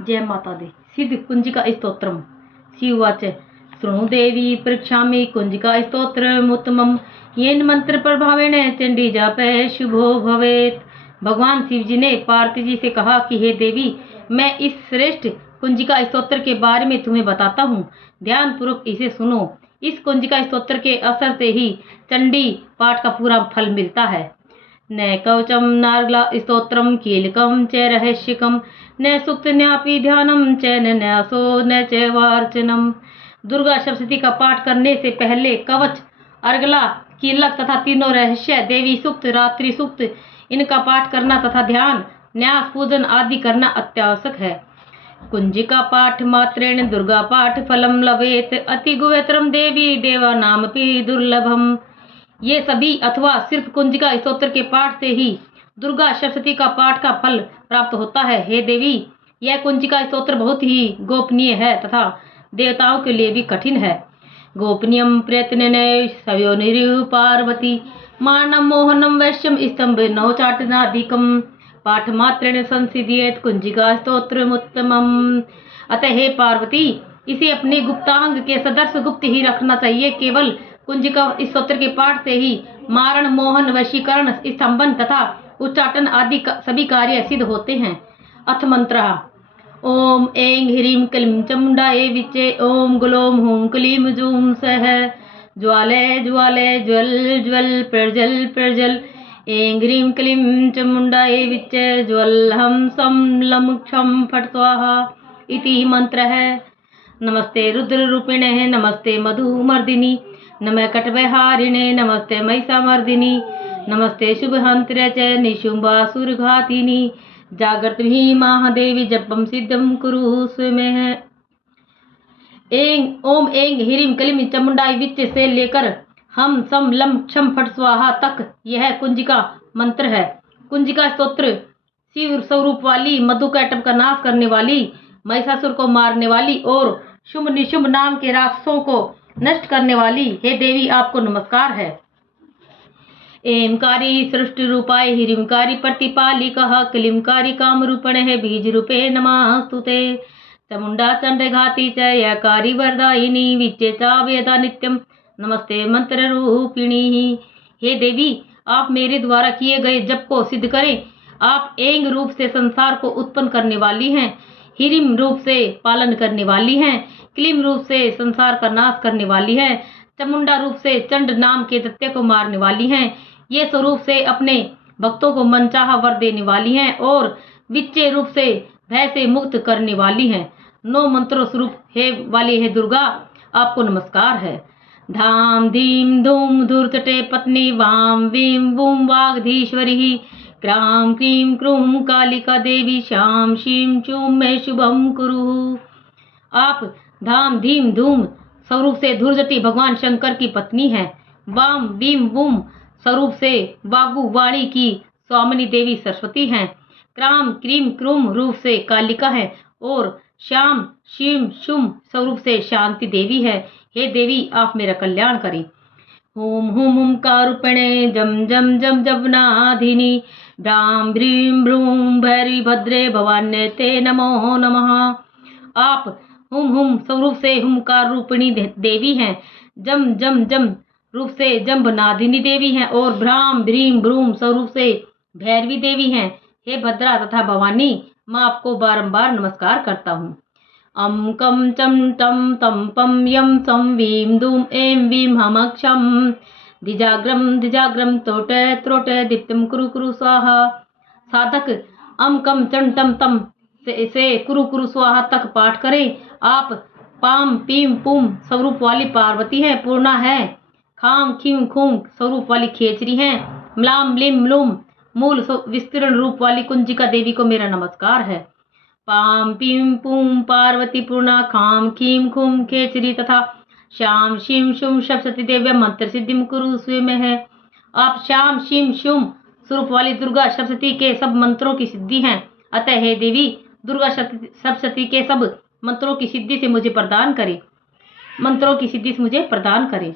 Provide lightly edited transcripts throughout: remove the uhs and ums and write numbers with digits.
जय माता दी। सिद्ध कुंजिका स्तोत्रम। शिववाच शृणु देवी परीक्षामि कुंजिका स्तोत्रमुत्तमम् येन मंत्र प्रभावेण चंडी जापे शुभो भवेत। भगवान शिव जी ने पार्वती जी से कहा कि हे देवी, मैं इस श्रेष्ठ कुंजिका स्तोत्र के बारे में तुम्हें बताता हूँ, ध्यान पूर्वक इसे सुनो। इस कुंजिका स्तोत्र के असर से ही चंडी पाठ का पूरा फल मिलता है। न कवचम नार्गला स्तोत्रम कीलकम च रहस्यकम न सुक्तन्यापि ध्यानम च न न्यासो न च वार्चनम। दुर्गा सप्तशती का पाठ करने से पहले कवच, अर्गला, कीलक तथा तीनों रहस्य, देवी सूक्त, रात्रि सूक्त, इनका पाठ करना तथा ध्यान, न्यास, पूजन आदि करना अत्यावश्यक है। कुंजिका पाठ मात्रेण दुर्गा पाठ फलम लभेत अति गुह्यतरम देवी देवा नामपि दुर्लभम। ये सभी अथवा सिर्फ कुंजिका स्तोत्र के पाठ से ही दुर्गा सप्तशती का पाठ का फल प्राप्त होता है। हे देवी, यह कुंजिका स्तोत्र बहुत ही गोपनीय है तथा देवताओं के लिए भी कठिन है। गोपनीयम प्रयत्न सव्योनिरु पार्वती मानम मोहनम वैश्यम स्तंभ नवचाटनादिकम पाठ मात्रेण संसिद्धियेत कुंजिका स्तोत्रमुत्तमम्। अतः हे पार्वती, इसे अपने गुप्तांग के सदर्श गुप्त ही रखना चाहिए। केवल कुंजिका स्तोत्र के पाठ से ही मारण, मोहन, वशीकरण, स्तंभन तथा उच्चाटन आदि सभी कार्य सिद्ध होते हैं। अथ मंत्र। ओम ऐं ह्रीं क्लीं चामुण्डायै विच्चे ओम ग्लौं हूं क्लीं जूं सः ज्वालय ज्वालय ज्वल ज्वल प्रज्वल प्रज्वल ऐं ह्रीं क्लीं चामुण्डायै विच्चे ज्वलहं सं लं क्षं फट् स्वाहा इति मंत्र है। नमस्ते रुद्ररूपिणे नमस्ते मधुमर्दिनी नमः कटवहारिणे नमस्ते महिषामर्दिनी नमस्ते शुभहंत्रे च निशुम्बासुरघातिनी जागृत ही महादेवी जपम सिद्धम कुरु स्वमेह। ओम ऐं ह्रीं क्लीं चामुण्डायै विच्चे से लेकर हम सम लम क्षम फट स्वाहा तक यह कुंजिका मंत्र है। कुंजिका स्तोत्र शिव स्वरूप वाली, मधुकैटभ का नाश करने वाली, महिषासुर को मारने वाली और शुंभ निशुंभ नाम के राक्षसों को नष्ट करने वाली हे देवी, आपको नमस्कार है। एमकारी सृष्टि रूपाय ह्रींकारी प्रतिपालिकः क्लींकारी कामरूपिणे बीज रूपे नमस्तुते चामुण्डा चण्डघाती च यकारी वरदायिनी विच्चे च वेदा नित्यम नमस्ते मंत्र रूपिणी। हे देवी, आप मेरे द्वारा किए गए जप को सिद्ध करें। आप ऐंग रूप से संसार को उत्पन्न करने वाली हैं, ह्रीं रूप से पालन करने वाली हैं, क्लीं रूप से संसार का नाश करने वाली है, चामुण्डा रूप से चंड नाम के दैत्य को मारने वाली हैं, ये स्वरूप से अपने भक्तों को मनचाहा वर देने वाली हैं और विच्चे रूप से भय से मुक्त करने वाली हैं। 9 मंत्रों स्वरूप है वाली है दुर्गा, आपको नमस्कार है। धाम धीम धूम धूर्तटे पत्नी वाम Vim वूम वागधीश्वरी cram cream क्रूम Kalika Devi Shyam शीम चूम में शुभम कुरु। आप धाम धीम धूम स्वरूप से धूर्जटी भगवान शंकर की पत्नी हैं। वाम वीम वूम स्वरूप से वागु वाणी की स्वामिनी देवी सरस्वती हैं। क्राम क्रीम क्रूम रूप से कालिका है और श्याम शीम शुम स्वरूप से शांति देवी है। हे देवी, आप मेरा कल्याण करें। हुम हुम हुम कारूपिणे जम जम जम जवनाधिनी ब्राम भ्रीम भ्रूम भैरी भद्रे भवान्य ते नमो नमः। आप हुम हुम स्वरूप से हुमकार रूपिणी देवी हैं, जम जम जम रूप से जम्बनादिनी देवी हैं और भ्राम भ्रीम भ्रूम स्वरूप से भैरवी देवी हैं। हे भद्रा तथा भवानी, मैं आपको बारंबार नमस्कार करता हूँ। अम कम चम टम तम पम यम सम वीम दूम एम वीम हमक्षम दिजाग्रम त्रोटे त्रोटे दीप्तम कुरु कुरु स्वाहा। साधक अम कम चम टम तम से कुरु कुरु स्वाहा तक पाठ करें। आप पाम पीम पुम स्वरूप वाली पार्वती हैं, पूर्णा है, खाम खीम खूम स्वरूप वाली खेचरी हैं, म्लाम लिम लुम मूल विस्तीर्ण रूप वाली कुंजिका देवी को मेरा नमस्कार है। पाम पीम पुम पार्वती पूर्णा खाम खीम खूम खेचरी तथा श्याम शिम शुम सप्तशती देव्य मंत्र सिद्धिम कुरु स्वयं है। आप श्याम शिम शुम स्वरूप वाली दुर्गा सप्तशती के सब मंत्रों की सिद्धि हैं। अतः हे देवी, दुर्गा सप्तशती के सब मंत्रों की सिद्धि से मुझे प्रदान करें, मंत्रों की सिद्धि से मुझे प्रदान करें।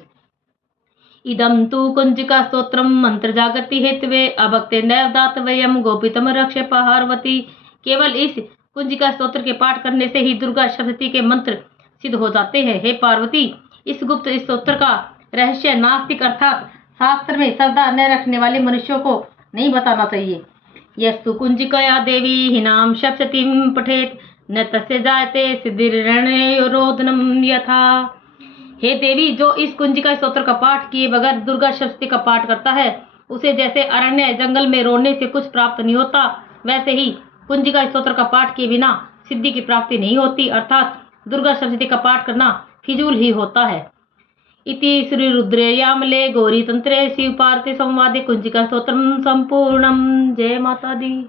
इदं तु कुंजिका स्तोत्रम मंत्र जागृति हेतवे अभक्ते नैव दातव्यम गोपितम रक्ष पार्वती। केवल इस कुंजिका स्तोत्र के पाठ करने से ही दुर्गा सप्तशती के मंत्र सिद्ध हो जाते हैं। हे पार्वती, इस गुप्त स्तोत्र का रहस्य नास्तिक अर्थात शास्त्र में श्रद्धा न रखने वाले मनुष्यों को नहीं बताना चाहिए। यस्तु कुंजिकया देवी हिनाम सप्तशतीं पठेत न तस्य जायते सिद्धिर्णयोरोधनम यथा। हे देवी, जो इस कुंजिका स्तोत्र का पाठ किए बगैर दुर्गा सप्तशती का पाठ करता है, उसे जैसे अरण्य जंगल में रोने से कुछ प्राप्त नहीं होता, वैसे ही कुंजिका स्तोत्र का पाठ किए बिना सिद्धि की प्राप्ति नहीं होती, अर्थात दुर्गा सप्तशती का पाठ करना फिजूल ही होता है। इति श्री रुद्रे यामले गौरी तंत्रे शिव पार्वती संवादे कुंजिका स्तोत्रम संपूर्णम। जय माता दी।